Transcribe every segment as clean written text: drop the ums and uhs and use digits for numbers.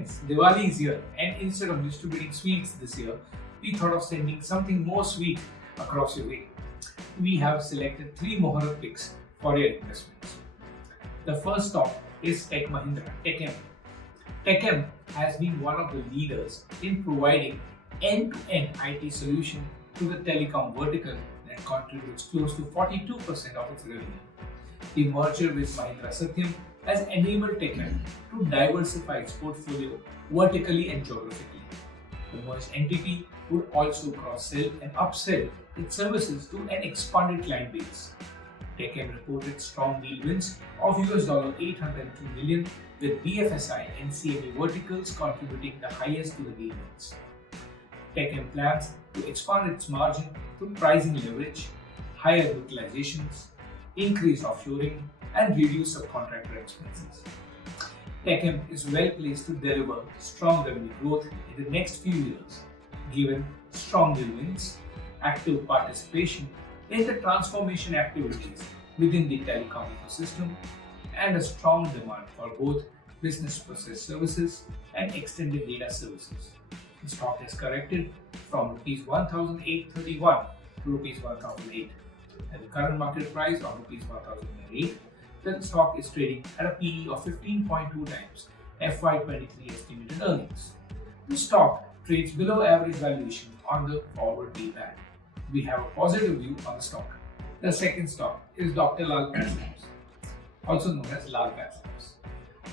friends, Diwali is here, and instead of distributing sweets this year, we thought of sending something more sweet across your way. We have selected 3 Muhurat Picks for your investments. The first stock is techmahindra, Techm. Techm has been one of the leaders in providing end-to-end IT solution to the telecom vertical that contributes close to 42% of its revenue. The merger with Mahindra Satyam has enabled Techm to diversify its portfolio vertically and geographically. The merged entity would also cross-sell and upsell its services to an expanded client base. Techm reported strong deal wins of $802 million, with BFSI and CME verticals contributing the highest to the deal wins. Techm plans to expand its margin through pricing leverage, higher utilizations, increased offshoring, and reduced subcontractor expenses. Techm is well placed to deliver strong revenue growth in the next few years, given strong deal wins, active participation in the transformation activities within the telecom ecosystem, and a strong demand for both business process services and extended data services. The stock has corrected from Rs 1,831 to Rs 1,008. At the current market price of Rs 1,008, the stock is trading at a PE of 15.2 times FY23 estimated earnings. The stock trades below average valuation on the forward P band. We have a positive view on the stock. The second stock is Dr. Lal Path Labs, also known as Lal Path Labs.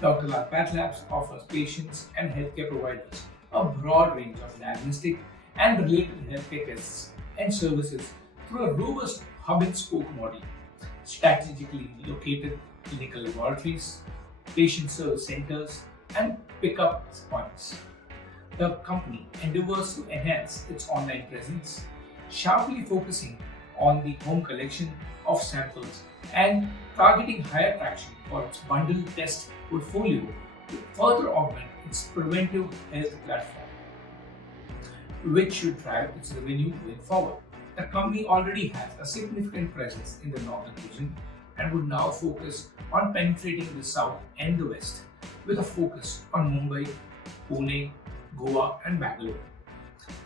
Dr. Lal Path Labs offers patients and healthcare providers a broad range of diagnostic and related healthcare tests and services through a robust hub-and-spoke model, strategically located clinical laboratories, patient service centers, and pickup points. The company endeavors to enhance its online presence, sharply focusing on the home collection of samples and targeting higher traction for its bundled test portfolio to further augment its preventive health platform, which should drive its revenue going forward. The company already has a significant presence in the northern region and would now focus on penetrating the south and the west, with a focus on Mumbai, Pune, Goa, and Bangalore.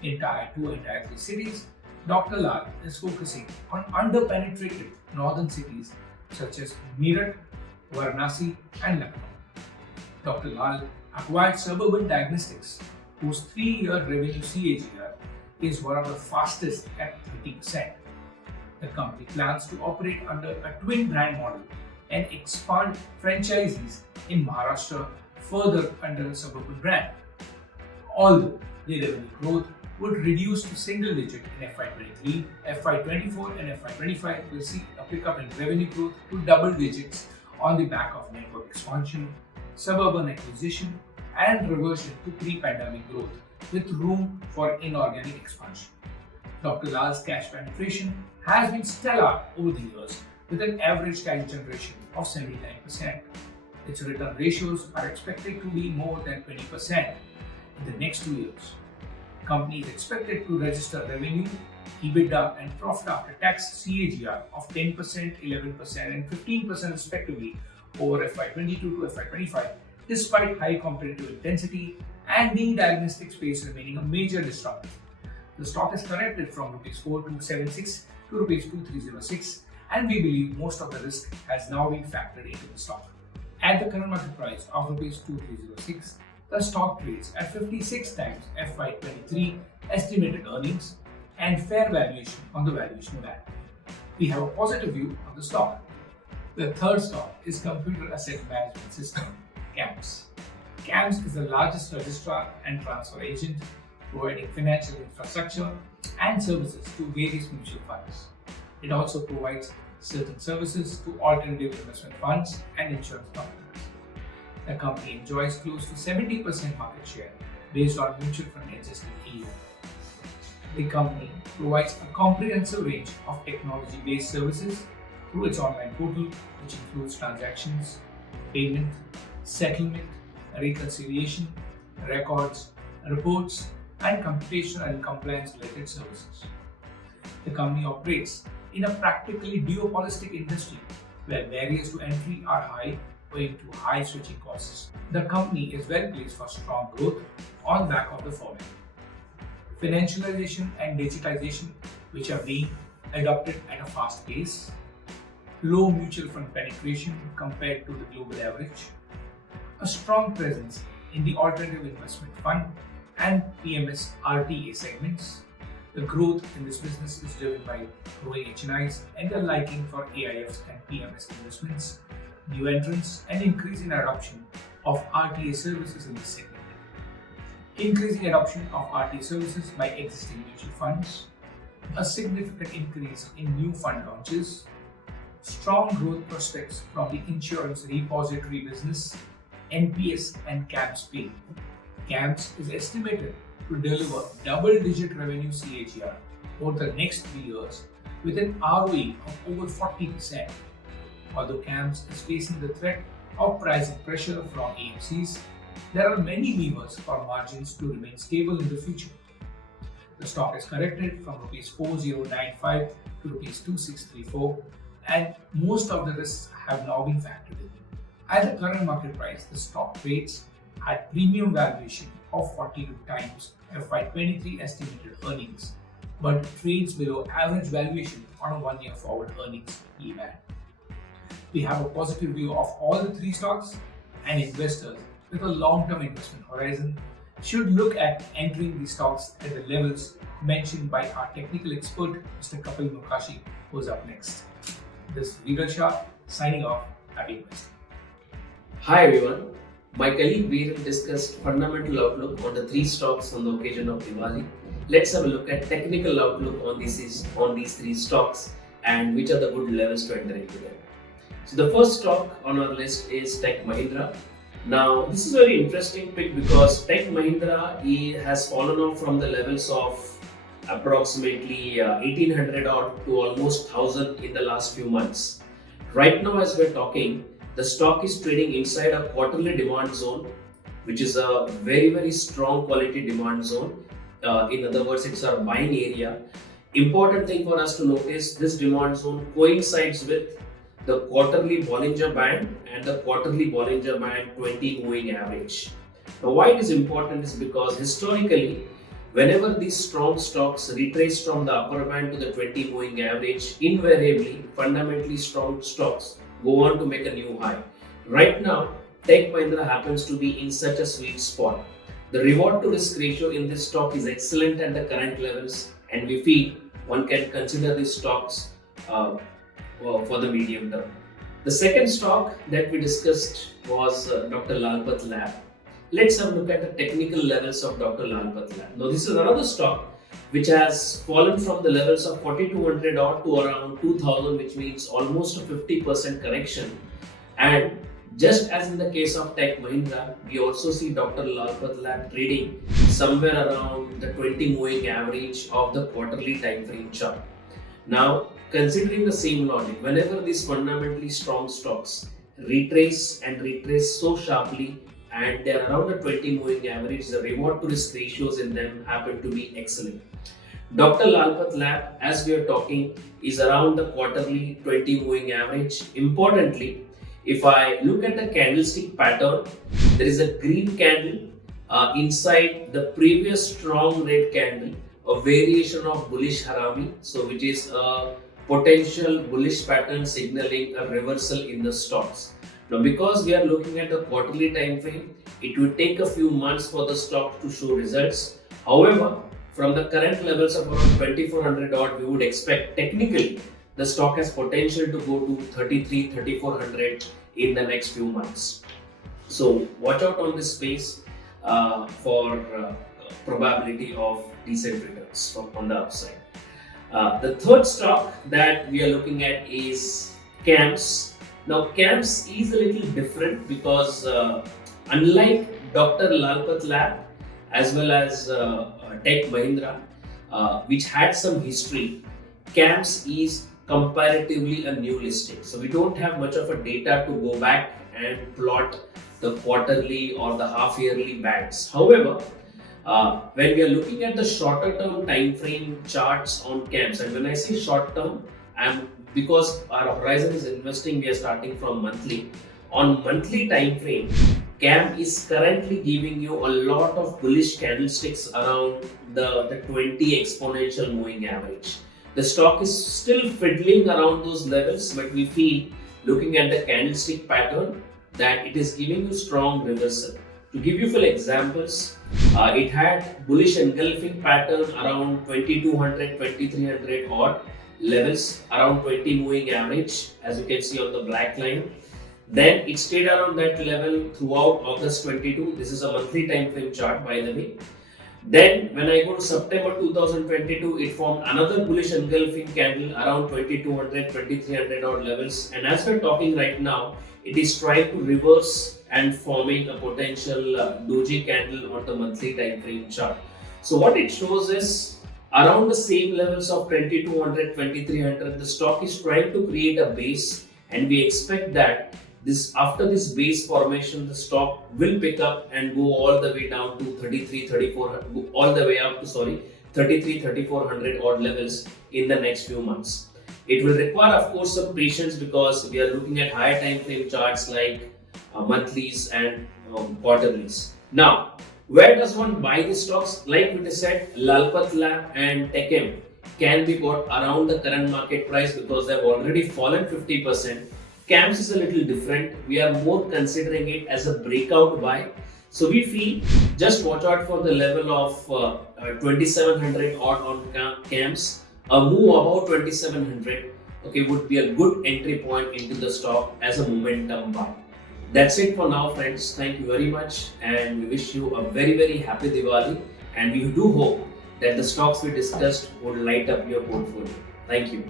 In Tier 2 and Tier 3 cities, Dr. Lal is focusing on under-penetrated northern cities such as Meerut, Varanasi, and Lucknow. Dr. Lal acquired Suburban Diagnostics, whose 3-year revenue CAGR is one of the fastest at 30%. The company plans to operate under a twin brand model and expand franchisees in Maharashtra further under the Suburban brand. Although the revenue growth would reduce to single digit in FY23, FY24 and FY25 will see a pickup in revenue growth to double digits on the back of network expansion, suburban acquisition, and reversion to pre-pandemic growth, with room for inorganic expansion. Dr. Lal's cash penetration has been stellar over the years, with an average cash generation of 79%. Its return ratios are expected to be more than 20% in the next 2 years. The company is expected to register revenue, EBITDA, and profit after tax CAGR of 10%, 11%, and 15% respectively over FY22 to FY25, despite high competitive intensity and the diagnostic space remaining a major disruptor. The stock has corrected from Rs 4,276 to Rs 2,306, and we believe most of the risk has now been factored into the stock. At the current market price of Rs 2,306, the stock trades at 56 times FY23 estimated earnings and fair valuation on the valuation band. We have a positive view on the stock. The third stock is Computer Asset Management System, CAMS. CAMS is the largest registrar and transfer agent, providing financial infrastructure and services to various mutual funds. It also provides certain services to alternative investment funds and insurance companies. The company enjoys close to 70% market share based on mutual fund adjusted AUM. The company provides a comprehensive range of technology-based services through its online portal, which includes transactions, payment, settlement, reconciliation, records, reports, and computation and compliance-related services. The company operates in a practically duopolistic industry where barriers to entry are high owing to high switching costs. The company is well placed for strong growth on back of the following: financialization and digitization, which are being adopted at a fast pace, low mutual fund penetration compared to the global average, a strong presence in the alternative investment fund and PMS RTA segments. The growth in this business is driven by growing HNIs and their liking for AIFs and PMS investments, new entrants, and increasing adoption of RTA services in this segment. Increasing adoption of RTA services by existing mutual funds, a significant increase in new fund launches, strong growth prospects from the insurance repository business, NPS and CAMS Pay. CAMS is estimated to deliver double-digit revenue CAGR over the next 3 years with an ROE of over 40%. Although CAMS is facing the threat of pricing pressure from AMCs, there are many levers for margins to remain stable in the future. The stock has corrected from Rs 4095 to Rs 2634, and most of the risks have now been factored in. At the current market price, the stock trades at premium valuation of 42 times FY23 estimated earnings, but trades below average valuation on a 1-year forward earnings PBAT. We have a positive view of all the 3 stocks, and investors with a long-term investment horizon should look at entering these stocks at the levels mentioned by our technical expert, Mr. Kapil Mokashi, who is up next. This is Viral Shah signing off. Happy investing. Hi everyone. My colleague Viral discussed fundamental outlook on the 3 stocks on the occasion of Diwali. Let's have a look at technical outlook on these 3 stocks and which are the good levels to enter into them. So the first stock on our list is Techmahindra. Now this is a very interesting pick because Techmahindra has fallen off from the levels of approximately 1800 odd to almost 1000 in the last few months. Right now as we're talking, the stock is trading inside a quarterly demand zone, which is a very strong quality demand zone. In other words, it's our buying area. Important thing for us to notice, this demand zone coincides with the quarterly Bollinger Band and the quarterly Bollinger Band 20 moving average. Now why it is important is because historically, whenever these strong stocks retrace from the upper band to the 20 moving average, invariably fundamentally strong stocks go on to make a new high. Right now, Tech Mahindra happens to be in such a sweet spot. The reward to risk ratio in this stock is excellent at the current levels, and we feel one can consider these stocks for the medium term. The second stock that we discussed was Dr. Lal Path Lab. Let's have a look at the technical levels of Dr. Lal Path Lab. Now this is another stock which has fallen from the levels of 4200 odd to around 2000, which means almost a 50% correction. And just as in the case of Tech Mahindra, we also see Dr. Lal Path Lab trading somewhere around the 20 moving average of the quarterly time frame chart. Now, considering the same logic, whenever these fundamentally strong stocks retrace so sharply and they are around the 20 moving average, the reward to risk ratios in them happen to be excellent. Dr. Lal Path Lab, as we are talking, is around the quarterly 20 moving average. Importantly, if I look at the candlestick pattern, there is a green candle inside the previous strong red candle, a variation of bullish harami, so which is a potential bullish pattern signaling a reversal in the stocks. Now because we are looking at the quarterly time frame, it will take a few months for the stock to show results. However, from the current levels of around 2400 odd, we would expect technically the stock has potential to go to 3400 in the next few months. So watch out on this space for probability of decent returns on the upside. The third stock that we are looking at is CAMS. Now CAMS is a little different because unlike Dr. Lal Path Lab as well as Tech Mahindra, which had some history, CAMS is comparatively a new listing. So we don't have much of a data to go back and plot the quarterly or the half yearly bands. However, when we are looking at the shorter term time frame charts on CAMS, and when I say short term, because our horizon is investing, we are starting from monthly. On monthly time frame, CAM is currently giving you a lot of bullish candlesticks around the 20 exponential moving average. The stock is still fiddling around those levels, but we feel, looking at the candlestick pattern, that it is giving you strong reversal. To give you full examples, it had bullish engulfing pattern around 2200, 2300 odd levels, around 20 moving average, as you can see on the black line. Then it stayed around that level throughout August 22. This is a monthly time frame chart, by the way. Then when I go to September 2022, it formed another bullish engulfing candle around 2200, 2300 odd levels. And as we're talking right now, it is trying to reverse and forming a potential doji candle on the monthly time frame chart. So what it shows is around the same levels of 2200, 2300, the stock is trying to create a base, and we expect that after this base formation, the stock will pick up and go all the way down to 33, 3400, all the way up to 33, 3400 odd levels in the next few months. It will require, of course, some patience because we are looking at higher time frame charts like monthlies and quarterlies. Now, where does one buy these stocks? Like we said, Lalpat Lab and Techem can be bought around the current market price because they have already fallen 50%. CAMS is a little different. We are more considering it as a breakout buy. So we feel just watch out for the level of 2700 odd on CAMS. A move about 2700 would be a good entry point into the stock as a momentum buy. That's it for now, friends. Thank you very much, and we wish you a very, very happy Diwali. And we do hope that the stocks we discussed would light up your portfolio. Thank you.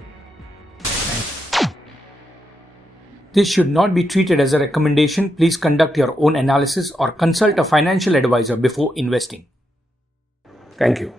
This should not be treated as a recommendation. Please conduct your own analysis or consult a financial advisor before investing. Thank you.